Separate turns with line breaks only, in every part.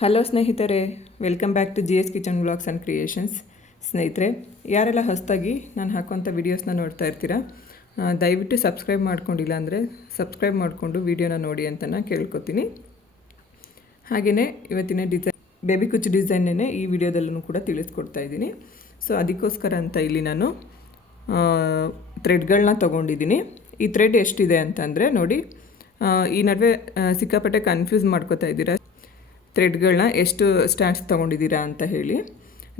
Hello ಸ್ನೇಹಿತರೆ, welcome back to G S kitchen blogs and creations. ಸ್ನೇಹಿತರೆ, ಯಾರೆಲ್ಲ ಹೊಸದಾಗಿ ನಾನು ಹಾಕುವಂಥ ವೀಡಿಯೋಸ್ನ ನೋಡ್ತಾ ಇರ್ತೀರಾ ದಯವಿಟ್ಟು ಸಬ್ಸ್ಕ್ರೈಬ್ ಮಾಡ್ಕೊಂಡಿಲ್ಲ ಅಂದರೆ ಸಬ್ಸ್ಕ್ರೈಬ್ ಮಾಡಿಕೊಂಡು ವೀಡಿಯೋನ ನೋಡಿ ಅಂತ ನಾನು ಕೇಳ್ಕೊತೀನಿ. ಹಾಗೆಯೇ ಇವತ್ತಿನ ಡಿಸೈನ್ ಬೇಬಿ ಕುಚ್ ಡಿಸೈನ್ನೇ ಈ ವಿಡಿಯೋದಲ್ಲೂ ಕೂಡ ತಿಳಿಸ್ಕೊಡ್ತಾ ಇದ್ದೀನಿ. ಸೊ, ಅದಕ್ಕೋಸ್ಕರ ಅಂತ ಇಲ್ಲಿ ನಾನು ಥ್ರೆಡ್ಗಳನ್ನ ತೊಗೊಂಡಿದ್ದೀನಿ. ಈ ಥ್ರೆಡ್ ಎಷ್ಟಿದೆ ಅಂತಂದರೆ ನೋಡಿ ಈ ನಡುವೆ ಸಿಕ್ಕಾಪಟ್ಟೆ ಕನ್ಫ್ಯೂಸ್ ಮಾಡ್ಕೋತಾ ಇದ್ದೀರಾ? ಥ್ರೆಡ್ಗಳನ್ನ ಎಷ್ಟು ಸ್ಟ್ಯಾಂಡ್ಸ್ ತೊಗೊಂಡಿದ್ದೀರಾ ಅಂತ ಹೇಳಿ.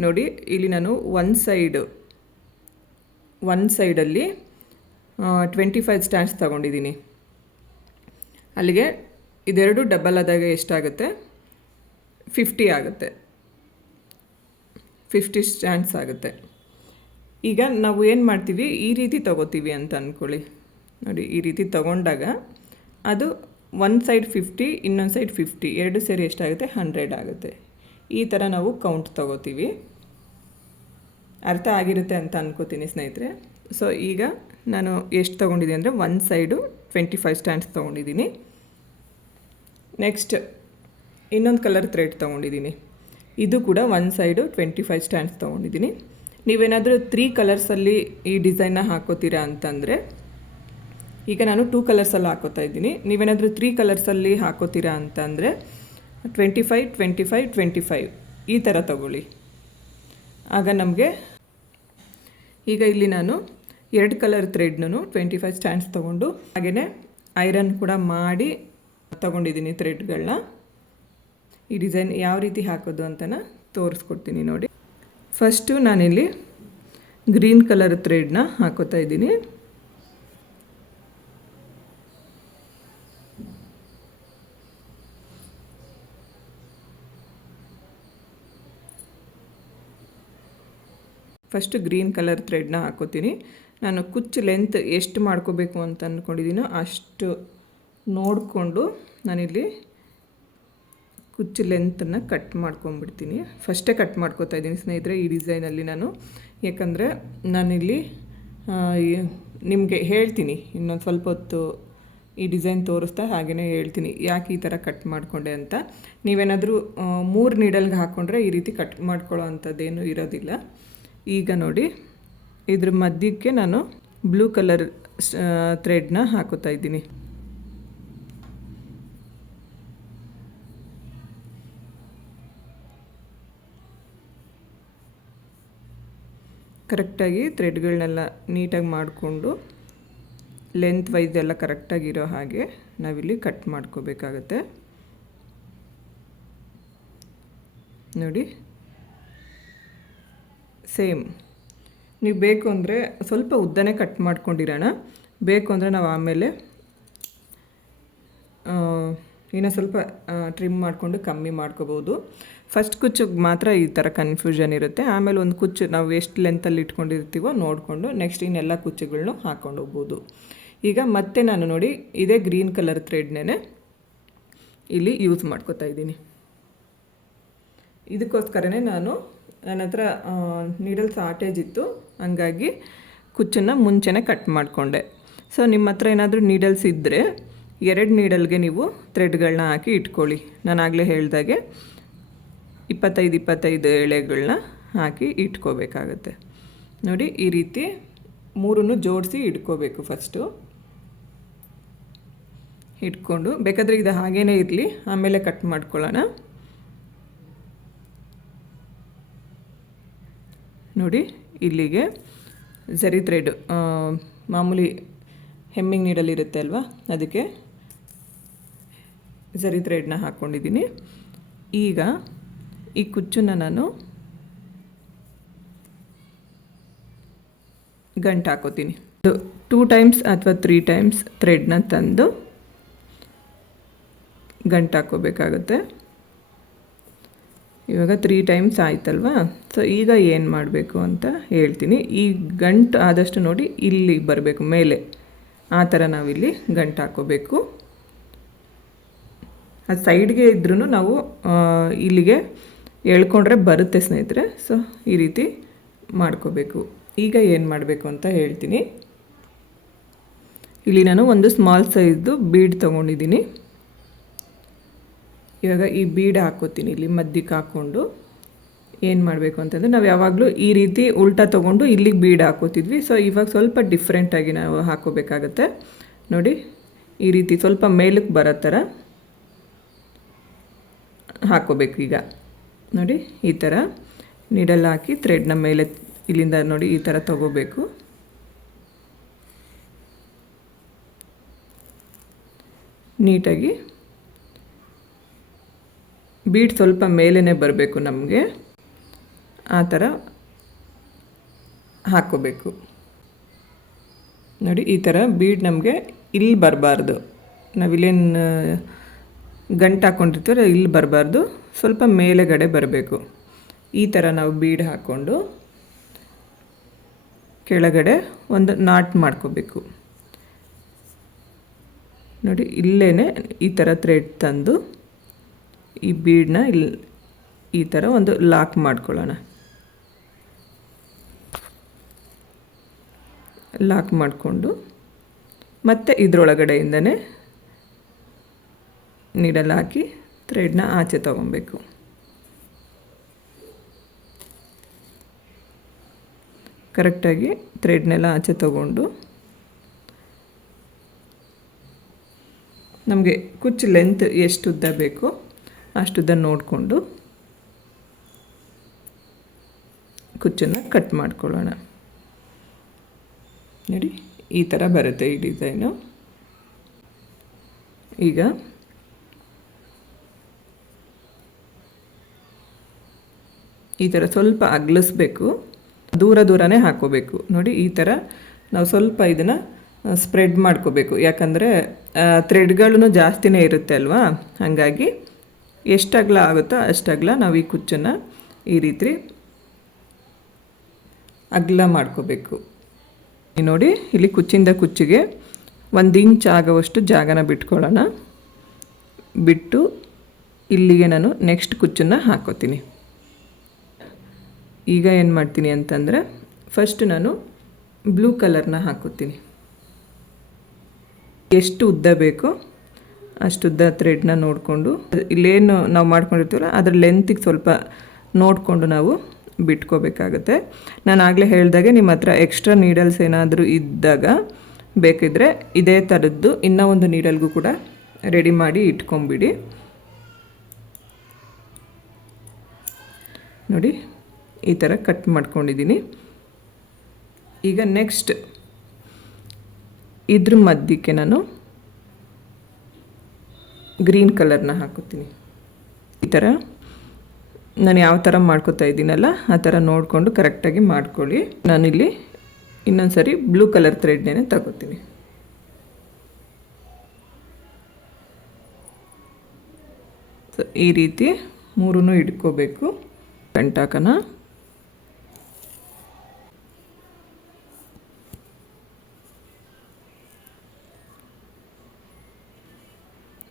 ನೋಡಿ, ಇಲ್ಲಿ ನಾನು ಒನ್ ಸೈಡು ಒನ್ ಸೈಡಲ್ಲಿ ಟ್ವೆಂಟಿ ಫೈವ್ ಸ್ಟ್ಯಾಂಡ್ಸ್ ತೊಗೊಂಡಿದ್ದೀನಿ. ಅಲ್ಲಿಗೆ ಇದೆರಡು ಡಬಲ್ ಆದಾಗ ಎಷ್ಟಾಗುತ್ತೆ? ಫಿಫ್ಟಿ ಆಗುತ್ತೆ. ಫಿಫ್ಟಿ ಸ್ಟ್ಯಾಂಡ್ಸ್ ಆಗುತ್ತೆ. ಈಗ ನಾವು ಏನು ಮಾಡ್ತೀವಿ? ಈ ರೀತಿ ತಗೋತೀವಿ ಅಂತ ಅಂದ್ಕೊಳ್ಳಿ ನೋಡಿ, ಈ ರೀತಿ ತಗೊಂಡಾಗ ಅದು ಒಂದು ಸೈಡ್ ಫಿಫ್ಟಿ ಇನ್ನೊಂದು ಸೈಡ್ ಫಿಫ್ಟಿ ಎರಡು ಸೇರಿ ಎಷ್ಟಾಗುತ್ತೆ? ಹಂಡ್ರೆಡ್ ಆಗುತ್ತೆ. ಈ ಥರ ನಾವು ಕೌಂಟ್ ತಗೋತೀವಿ. ಅರ್ಥ ಆಗಿರುತ್ತೆ ಅಂತ ಅನ್ಕೋತೀನಿ ಸ್ನೇಹಿತರೆ. ಸೊ ಈಗ ನಾನು ಎಷ್ಟು ತೊಗೊಂಡಿದ್ದೀನಿ ಅಂದರೆ one side twenty five strands ತೊಗೊಂಡಿದ್ದೀನಿ. ನೆಕ್ಸ್ಟ್ ಇನ್ನೊಂದು ಕಲರ್ ಥ್ರೆಡ್ ತೊಗೊಂಡಿದ್ದೀನಿ. ಇದು ಕೂಡ one side twenty five strands ತೊಗೊಂಡಿದ್ದೀನಿ. ನೀವೇನಾದರೂ ತ್ರೀ ಕಲರ್ಸಲ್ಲಿ ಈ ಡಿಸೈನ್ನ ಹಾಕೋತೀರಾ ಅಂತಂದರೆ ಈಗ ನಾನು ಟೂ ಕಲರ್ಸಲ್ಲಿ ಹಾಕೋತಾ ಇದ್ದೀನಿ. ನೀವೇನಾದರೂ ತ್ರೀ ಕಲರ್ಸಲ್ಲಿ ಹಾಕೋತೀರಾ ಅಂತಂದರೆ twenty five twenty five twenty five ಈ ಥರ ತಗೊಳ್ಳಿ. ಆಗ ನಮಗೆ ಈಗ ಇಲ್ಲಿ ನಾನು ಎರಡು ಕಲರ್ ಥ್ರೆಡ್ನೂ ಟ್ವೆಂಟಿ ಫೈವ್ ಸ್ಟ್ಯಾಂಡ್ಸ್ ತೊಗೊಂಡು ಹಾಗೆಯೇ ಐರನ್ ಕೂಡ ಮಾಡಿ ತೊಗೊಂಡಿದ್ದೀನಿ ಥ್ರೆಡ್ಗಳನ್ನ ಈ ಡಿಸೈನ್ ಯಾವ ರೀತಿ ಹಾಕೋದು ಅಂತನ ತೋರಿಸ್ಕೊಡ್ತೀನಿ ನೋಡಿ. ಫಸ್ಟು ನಾನಿಲ್ಲಿ ಗ್ರೀನ್ ಕಲರ್ ಥ್ರೆಡ್ನ ಹಾಕೋತಾ ಇದ್ದೀನಿ. ಫಸ್ಟ್ ಗ್ರೀನ್ ಕಲರ್ ಥ್ರೆಡ್ನ ಹಾಕೋತೀನಿ. ನಾನು ಕುಚ್ಚು ಲೆಂತ್ ಎಷ್ಟು ಮಾಡ್ಕೋಬೇಕು ಅಂತ ಅಂದ್ಕೊಂಡಿದ್ದೀನೋ ಅಷ್ಟು ನೋಡಿಕೊಂಡು ನಾನಿಲ್ಲಿ ಕುಚ್ಚು ಲೆಂತನ್ನು ಕಟ್ ಮಾಡ್ಕೊಂಬಿಡ್ತೀನಿ ಫಸ್ಟೇ ಕಟ್ ಮಾಡ್ಕೋತಾ ಇದ್ದೀನಿ ಸ್ನೇಹಿತರೆ ಈ ಡಿಸೈನಲ್ಲಿ ನಾನು. ಯಾಕಂದರೆ ನಾನಿಲ್ಲಿ ನಿಮಗೆ ಹೇಳ್ತೀನಿ, ಇನ್ನೊಂದು ಸ್ವಲ್ಪ ಹೊತ್ತು ಈ ಡಿಸೈನ್ ತೋರಿಸ್ತಾ ಹಾಗೆಯೇ ಹೇಳ್ತೀನಿ, ಯಾಕೆ ಈ ಥರ ಕಟ್ ಮಾಡಿಕೊಂಡೆ ಅಂತ. ನೀವೇನಾದರೂ ಮೂರು ನೀಡಲ್ಗೆ ಹಾಕ್ಕೊಂಡ್ರೆ ಈ ರೀತಿ ಕಟ್ ಮಾಡ್ಕೊಳ್ಳೋ ಅಂಥದ್ದೇನೂ ಇರೋದಿಲ್ಲ. ಈಗ ನೋಡಿ, ಇದ್ರ ಮಧ್ಯಕ್ಕೆ ನಾನು ಬ್ಲೂ ಕಲರ್ ಥ್ರೆಡ್ನ ಹಾಕೋತಾ ಇದ್ದೀನಿ. ಕರೆಕ್ಟಾಗಿ ಥ್ರೆಡ್ಗಳನ್ನೆಲ್ಲ ನೀಟಾಗಿ ಮಾಡಿಕೊಂಡು ಲೆಂತ್ ವೈಸ್ ಎಲ್ಲ ಕರೆಕ್ಟಾಗಿರೋ ಹಾಗೆ ನಾವಿಲ್ಲಿ ಕಟ್ ಮಾಡ್ಕೋಬೇಕಾಗತ್ತೆ. ನೋಡಿ ಸೇಮ್. ನೀವು ಬೇಕು ಅಂದರೆ ಸ್ವಲ್ಪ ಉದ್ದನೇ ಕಟ್ ಮಾಡ್ಕೊಂಡಿರೋಣ. ಬೇಕು ಅಂದರೆ ನಾವು ಆಮೇಲೆ ಇನ್ನೂ ಸ್ವಲ್ಪ ಟ್ರಿಮ್ ಮಾಡಿಕೊಂಡು ಕಮ್ಮಿ ಮಾಡ್ಕೋಬೋದು. ಫಸ್ಟ್ ಕುಚ್ಚಿಗೆ ಮಾತ್ರ ಈ ಥರ ಕನ್ಫ್ಯೂಷನ್ ಇರುತ್ತೆ. ಆಮೇಲೆ ಒಂದು ಕುಚ್ಚು ನಾವು ಎಷ್ಟು ಲೆಂತಲ್ಲಿ ಇಟ್ಕೊಂಡಿರ್ತೀವೋ ನೋಡಿಕೊಂಡು ನೆಕ್ಸ್ಟ್ ಇನ್ನೆಲ್ಲ ಕುಚ್ಚುಗಳನ್ನೂ ಹಾಕ್ಕೊಂಡು ಹೋಗ್ಬೋದು. ಈಗ ಮತ್ತೆ ನಾನು ನೋಡಿ ಇದೇ ಗ್ರೀನ್ ಕಲರ್ ಥ್ರೆಡ್ನೇ ಇಲ್ಲಿ ಯೂಸ್ ಮಾಡ್ಕೋತಾ ಇದ್ದೀನಿ. ಇದಕ್ಕೋಸ್ಕರನೇ ನಾನು ನನ್ನ ಹತ್ರ ನೀಡಲ್ ಶಾರ್ಟೇಜ್ ಇತ್ತು. ಹಂಗಾಗಿ ಕುಚ್ಚನ್ನು ಮುಂಚೆನೇ ಕಟ್ ಮಾಡಿಕೊಂಡೆ. ಸೊ ನಿಮ್ಮ ಹತ್ರ ಏನಾದರೂ ನೀಡಲ್ಸ್ ಇದ್ದರೆ ಎರಡು ನೀಡಲ್ಗೆ ನೀವು ಥ್ರೆಡ್ಗಳನ್ನ ಹಾಕಿ ಇಟ್ಕೊಳ್ಳಿ. ನಾನು ಆಗಲೇ ಹೇಳ್ದಾಗೆ ಇಪ್ಪತ್ತೈದು ಇಪ್ಪತ್ತೈದು ಎಳೆಗಳನ್ನ ಹಾಕಿ ಇಟ್ಕೋಬೇಕಾಗತ್ತೆ. ನೋಡಿ, ಈ ರೀತಿ ಮೂರನ್ನು ಜೋಡಿಸಿ ಇಟ್ಕೋಬೇಕು ಫಸ್ಟು ಇಟ್ಕೊಂಡು, ಬೇಕಾದರೆ ಇದು ಹಾಗೇ ಇರಲಿ, ಆಮೇಲೆ ಕಟ್ ಮಾಡ್ಕೊಳ್ಳೋಣ. ನೋಡಿ, ಇಲ್ಲಿಗೆ ಝರಿ ಥ್ರೆಡ್ ಮಾಮೂಲಿ ಹೆಮ್ಮಿಂಗ್ ನೀಡಲ್ ಇರುತ್ತೆ ಅಲ್ವಾ? ಅದಕ್ಕೆ ಝರಿ ಥ್ರೆಡ್ನ ಹಾಕ್ಕೊಂಡಿದ್ದೀನಿ ಈಗ ಈ ಕುಚ್ಚನ್ನು ನಾನು ಗಂಟು ಹಾಕೋತೀನಿ. ಟೂ ಟೈಮ್ಸ್ ಅಥವಾ ತ್ರೀ ಟೈಮ್ಸ್ ಥ್ರೆಡ್ನ ತಂದು ಗಂಟು ಹಾಕ್ಕೋಬೇಕಾಗುತ್ತೆ ಇವಾಗ ತ್ರೀ ಟೈಮ್ಸ್ ಆಯ್ತಲ್ವಾ? ಸೊ ಈಗ ಏನು ಮಾಡಬೇಕು ಅಂತ ಹೇಳ್ತೀನಿ. ಈ ಗಂಟು ಆದಷ್ಟು ನೋಡಿ ಇಲ್ಲಿ ಬರಬೇಕು, ಮೇಲೆ. ಆ ಥರ ನಾವಿಲ್ಲಿ ಗಂಟು ಹಾಕೋಬೇಕು. ಅದು ಸೈಡ್ಗೆ ಇದ್ರೂ ನಾವು ಇಲ್ಲಿಗೆ ಎಳ್ಕೊಂಡ್ರೆ ಬರುತ್ತೆ ಸ್ನೇಹಿತರೆ. ಸೊ ಈ ರೀತಿ ಮಾಡ್ಕೋಬೇಕು. ಈಗ ಏನು ಮಾಡಬೇಕು ಅಂತ ಹೇಳ್ತೀನಿ. ಇಲ್ಲಿ ನಾನು ಒಂದು ಸ್ಮಾಲ್ ಸೈಜ್ದು ಬೀಡ್ ತೊಗೊಂಡಿದ್ದೀನಿ. ಇವಾಗ ಈ ಬೀಡ್ ಹಾಕೋತೀನಿ, ಇಲ್ಲಿ ಮಧ್ಯಕ್ಕೆ ಹಾಕ್ಕೊಂಡು. ಏನು ಮಾಡಬೇಕು ಅಂತಂದರೆ ನಾವು ಯಾವಾಗಲೂ ಈ ರೀತಿ ಉಲ್ಟಾ ತೊಗೊಂಡು ಇಲ್ಲಿಗೆ ಬೀಡ್ ಹಾಕೋತಿದ್ವಿ. ಸೊ ಇವಾಗ ಸ್ವಲ್ಪ ಡಿಫ್ರೆಂಟಾಗಿ ನಾವು ಹಾಕೋಬೇಕಾಗತ್ತೆ. ನೋಡಿ, ಈ ರೀತಿ ಸ್ವಲ್ಪ ಮೇಲಕ್ಕೆ ಬರೋ ಥರ ಹಾಕೋಬೇಕು ಈಗ. ನೋಡಿ, ಈ ಥರ ನೀಡಲ್ ಹಾಕಿ ಥ್ರೆಡ್ನ ಮೇಲೆ ಇಲ್ಲಿಂದ ನೋಡಿ ಈ ಥರ ತಗೋಬೇಕು. ನೀಟಾಗಿ ಬೀಟ್ ಸ್ವಲ್ಪ ಮೇಲೇ ಬರಬೇಕು ನಮಗೆ. ಆ ಥರ ಹಾಕ್ಕೋಬೇಕು. ನೋಡಿ, ಈ ಥರ ಬೀಡ್ ನಮಗೆ ಇಲ್ಲಿ ಬರಬಾರ್ದು. ನಾವಿಲ್ಲೇನು ಗಂಟು ಹಾಕ್ಕೊಂಡಿರ್ತೀವಲ್ಲ ಇಲ್ಲಿ ಬರಬಾರ್ದು. ಸ್ವಲ್ಪ ಮೇಲೆಗಡೆ ಬರಬೇಕು. ಈ ಥರ ನಾವು ಬೀಡ್ ಹಾಕ್ಕೊಂಡು ಕೆಳಗಡೆ ಒಂದು ನಾಟ್ ಮಾಡ್ಕೋಬೇಕು. ನೋಡಿ ಇಲ್ಲೇ ಈ ಥರ ಥ್ರೆಡ್ ತಂದು ಈ ಬೀಡನ್ನ ಇಲ್ಲಿ ಈ ಥರ ಒಂದು ಲಾಕ್ ಮಾಡ್ಕೊಳ್ಳೋಣ. ಲಾಕ್ ಮಾಡಿಕೊಂಡು, ಮತ್ತೆ ಇದರೊಳಗಡೆಯಿಂದನೇ ನೀಡಲ್ ಹಾಕಿ ಥ್ರೆಡ್ನ ಆಚೆ ತಗೊಬೇಕು. ಕರೆಕ್ಟಾಗಿ ಥ್ರೆಡ್ನೆಲ್ಲ ಆಚೆ ತಗೊಂಡು, ನಮಗೆ ಕುಚ್ಚು ಲೆಂತ್ ಎಷ್ಟು ಉದ್ದ ಬೇಕೋ ಅಷ್ಟುದ್ದ ನೋಡಿಕೊಂಡು ಕುಚ್ಚನ್ನು ಕಟ್ ಮಾಡ್ಕೊಳ್ಳೋಣ. ನೋಡಿ, ಈ ಥರ ಬರುತ್ತೆ ಈ ಡಿಸೈನು ಈಗ ಈ ಥರ ಸ್ವಲ್ಪ ಅಗ್ಲಿಸ್ಬೇಕು. ದೂರ ದೂರನೇ ಹಾಕೋಬೇಕು. ನೋಡಿ, ಈ ಥರ ನಾವು ಸ್ವಲ್ಪ ಇದನ್ನು ಸ್ಪ್ರೆಡ್ ಮಾಡ್ಕೋಬೇಕು. ಯಾಕಂದರೆ ಥ್ರೆಡ್ಗಳೂ ಜಾಸ್ತಿನೇ ಇರುತ್ತೆ ಅಲ್ವಾ? ಹಾಗಾಗಿ ಎಷ್ಟಗ್ಲ ಆಗುತ್ತೋ ಅಷ್ಟಗ್ಲ ನಾವು ಈ ಕುಚ್ಚನ್ನು ಈ ರೀತಿ ಅಗಲ ಮಾಡ್ಕೋಬೇಕು. ನೋಡಿ, ಇಲ್ಲಿ ಕುಚ್ಚಿಂದ ಕುಚ್ಚಿಗೆ ಒಂದು ಇಂಚ್ ಆಗುವಷ್ಟು ಜಾಗನ ಬಿಟ್ಕೊಳ್ಳೋಣ. ಬಿಟ್ಟು ಇಲ್ಲಿಗೆ ನಾನು ನೆಕ್ಸ್ಟ್ ಕುಚ್ಚನ್ನು ಹಾಕೋತೀನಿ. ಈಗ ಏನು ಮಾಡ್ತೀನಿ ಅಂತಂದರೆ, ಫಸ್ಟ್ ನಾನು ಬ್ಲೂ ಕಲರ್ನ ಹಾಕೋತೀನಿ. ಎಷ್ಟು ಉದ್ದ ಬೇಕೋ ಅಷ್ಟು ಉದ್ದ ಥ್ರೆಡ್ನ ನೋಡಿಕೊಂಡು ಇಲ್ಲೇನು ನಾವು ಮಾಡ್ಕೊಂಡಿರ್ತೀವಲ್ಲ, ಅದರ ಲೆಂತಿಗೆ ಸ್ವಲ್ಪ ನೋಡಿಕೊಂಡು ನಾವು ಬಿಟ್ಕೋಬೇಕಾಗುತ್ತೆ. ನಾನು ಆಗಲೇ ಹೇಳಿದಾಗೆ ನಿಮ್ಮ ಹತ್ರ ಎಕ್ಸ್ಟ್ರಾ ನೀಡಲ್ಸ್ ಏನಾದರೂ ಇದ್ದಾಗ ಬೇಕಿದ್ದರೆ ಇದೇ ಥರದ್ದು ಇನ್ನೂ ಒಂದು ನೀಡಲ್ಗೂ ಕೂಡ ರೆಡಿ ಮಾಡಿ ಇಟ್ಕೊಂಬಿಡಿ. ನೋಡಿ, ಈ ಥರ ಕಟ್ ಮಾಡ್ಕೊಂಡಿದ್ದೀನಿ ಈಗ ನೆಕ್ಸ್ಟ್ ಇದ್ರ ಮಧ್ಯಕ್ಕೆ ನಾನು ಗ್ರೀನ್ ಕಲರ್ನ ಹಾಕೋತೀನಿ ಈ ಥರ ನಾನು ಯಾವ ಥರ ಮಾಡ್ಕೋತಾ ಇದ್ದೀನಲ್ಲ, ಆ ಥರ ನೋಡಿಕೊಂಡು ಕರೆಕ್ಟಾಗಿ ಮಾಡ್ಕೊಳ್ಳಿ. ನಾನಿಲ್ಲಿ ಇನ್ನೊಂದು ಸರಿ ಬ್ಲೂ ಕಲರ್ ಥ್ರೆಡ್ನೇ ತಗೋತೀನಿ. ಈ ರೀತಿ ಮೂರೂ ಇಟ್ಕೋಬೇಕು. ಗಂಟಾಕನ.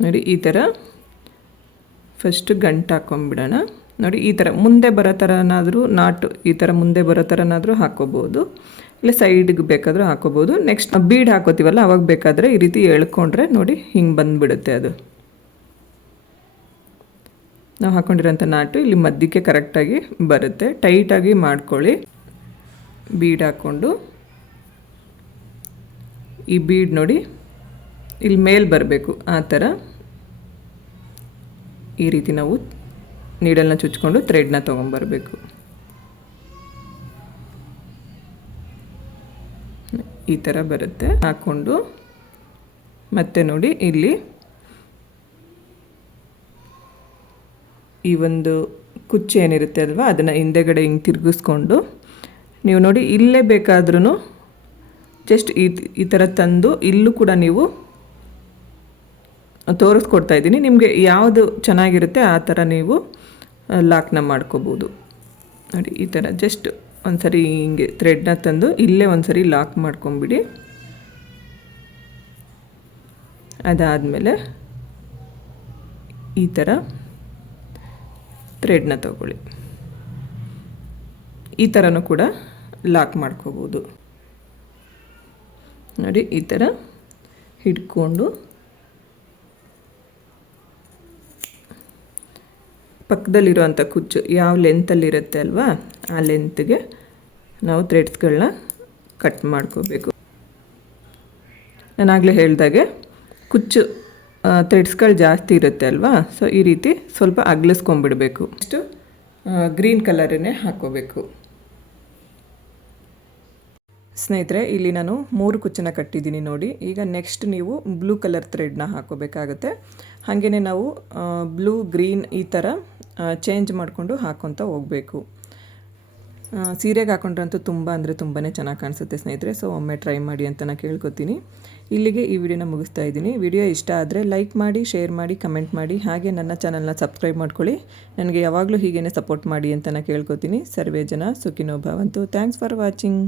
ನೋಡಿ, ಈ ಥರ ಫಸ್ಟ್ ಗಂಟು ಹಾಕ್ಕೊಂಬಿಡೋಣ ನೋಡಿ, ಈ ಥರ ಮುಂದೆ ಬರೋ ಥರನಾದರೂ ನಾಟು ಈ ಥರ ಮುಂದೆ ಬರೋ ಥರನಾದರೂ ಹಾಕೋಬೋದು. ಇಲ್ಲ ಸೈಡ್ಗೆ ಬೇಕಾದರೂ ಹಾಕೋಬೋದು. ನೆಕ್ಸ್ಟ್ ಬೀಡ್ ಹಾಕೋತೀವಲ್ಲ, ಅವಾಗ ಬೇಕಾದರೆ ಈ ರೀತಿ ಎಳ್ಕೊಂಡ್ರೆ ನೋಡಿ ಹಿಂಗೆ ಬಂದುಬಿಡುತ್ತೆ ಅದು. ನಾವು ಹಾಕ್ಕೊಂಡಿರೋಂಥ ನಾಟು ಇಲ್ಲಿ ಮಧ್ಯಕ್ಕೆ ಕರೆಕ್ಟಾಗಿ ಬರುತ್ತೆ. ಟೈಟಾಗಿ ಮಾಡ್ಕೊಳ್ಳಿ. ಬೀಡ್ ಹಾಕ್ಕೊಂಡು. ಈ ಬೀಡ್ ನೋಡಿ ಇಲ್ಲಿ ಮೇಲೆ ಬರಬೇಕು, ಆ ಥರ. ಈ ರೀತಿ ನಾವು ನೀಡಲ್ನ ಚುಚ್ಕೊಂಡು ಥ್ರೆಡ್ನ ತೊಗೊಂಬರ್ಬೇಕು. ಈ ಥರ ಬರುತ್ತೆ. ಹಾಕ್ಕೊಂಡು ಮತ್ತೆ ನೋಡಿ ಇಲ್ಲಿ ಈ ಒಂದು ಕುಚ್ಚು ಏನಿರುತ್ತೆ ಅಲ್ವಾ, ಅದನ್ನು ಹಿಂದೆಗಡೆ ಹಿಂಗೆ ತಿರುಗಿಸ್ಕೊಂಡು ನೀವು ನೋಡಿ ಇಲ್ಲೇ ಬೇಕಾದ್ರೂ ಜಸ್ಟ್ ಈ ಈ ಥರ ತಂದು ಇಲ್ಲೂ ಕೂಡ ನೀವು ತೋರಿಸ್ಕೊಡ್ತಾ ಇದ್ದೀನಿ ನಿಮಗೆ ಯಾವುದು ಚೆನ್ನಾಗಿರುತ್ತೆ ಆ ಥರ ನೀವು ಲಾಕ್ನ ಮಾಡ್ಕೋಬೋದು. ನೋಡಿ, ಈ ಥರ ಜಸ್ಟ್ ಒಂದು ಸರಿ ಹಿಂಗೆ ಥ್ರೆಡ್ನ ತಂದು ಇಲ್ಲೇ ಒಂದು ಸರಿ ಲಾಕ್ ಮಾಡ್ಕೊಂಬಿಡಿ. ಅದಾದಮೇಲೆ ಈ ಥರ ಥ್ರೆಡ್ನ ತಗೊಳ್ಳಿ. ಈ ಥರನೂ ಕೂಡ ಲಾಕ್ ಮಾಡ್ಕೋಬೋದು. ನೋಡಿ, ಈ ಥರ ಹಿಡ್ಕೊಂಡು ಪಕ್ಕದಲ್ಲಿರುವಂಥ ಕುಚ್ಚು ಯಾವ ಲೆಂತಲ್ಲಿರುತ್ತೆ ಅಲ್ವಾ? ಆ ಲೆಂತ್ಗೆ ನಾವು ಥ್ರೆಡ್ಸ್ಗಳನ್ನ ಕಟ್ ಮಾಡ್ಕೋಬೇಕು. ನಾನಾಗಲೇ ಹೇಳಿದಾಗೆ ಕುಚ್ಚು ಥ್ರೆಡ್ಸ್ಗಳು ಜಾಸ್ತಿ ಇರುತ್ತೆ ಅಲ್ವಾ? ಸೊ ಈ ರೀತಿ ಸ್ವಲ್ಪ ಅಗ್ಲಿಸ್ಕೊಂಬಿಡಬೇಕು ಇಷ್ಟು ಗ್ರೀನ್ ಕಲರನ್ನೇ ಹಾಕ್ಕೋಬೇಕು ಸ್ನೇಹಿತರೆ, ಇಲ್ಲಿ ನಾನು ಮೂರು ಕುಚ್ಚನ್ನು ಕಟ್ಟಿದ್ದೀನಿ ನೋಡಿ. ಈಗ ನೆಕ್ಸ್ಟ್ ನೀವು ಬ್ಲೂ ಕಲರ್ ಥ್ರೆಡ್ನ ಹಾಕೋಬೇಕಾಗತ್ತೆ. ಹಾಗೆಯೇ ನಾವು ಬ್ಲೂ ಗ್ರೀನ್ ಈ ಥರ ಚೇಂಜ್ ಮಾಡಿಕೊಂಡು ಹಾಕ್ಕೊತ ಹೋಗಬೇಕು. ಸೀರೆಗೆ ಹಾಕೊಂಡ್ರಂತೂ ತುಂಬ ಅಂದರೆ ತುಂಬಾ ಚೆನ್ನಾಗಿ ಕಾಣಿಸುತ್ತೆ ಸ್ನೇಹಿತರೆ, ಸೊ ಒಮ್ಮೆ ಟ್ರೈ ಮಾಡಿ ಅಂತ ನಾನು ಕೇಳ್ಕೊತೀನಿ. ಇಲ್ಲಿಗೆ ಈ ವಿಡಿಯೋನ ಮುಗಿಸ್ತಾ ಇದ್ದೀನಿ. ವಿಡಿಯೋ ಇಷ್ಟ ಆದರೆ ಲೈಕ್ ಮಾಡಿ ಶೇರ್ ಮಾಡಿ ಕಮೆಂಟ್ ಮಾಡಿ, ಹಾಗೆ ನನ್ನ ಚಾನಲ್ನ ಸಬ್ಸ್ಕ್ರೈಬ್ ಮಾಡ್ಕೊಳ್ಳಿ. ನನಗೆ ಯಾವಾಗಲೂ ಹೀಗೇ ಸಪೋರ್ಟ್ ಮಾಡಿ ಅಂತ ನಾನು ಕೇಳ್ಕೊತೀನಿ. ಸರ್ವೇ ಜನ ಸುಖಿನೋ ಭವಂತು. Thanks for watching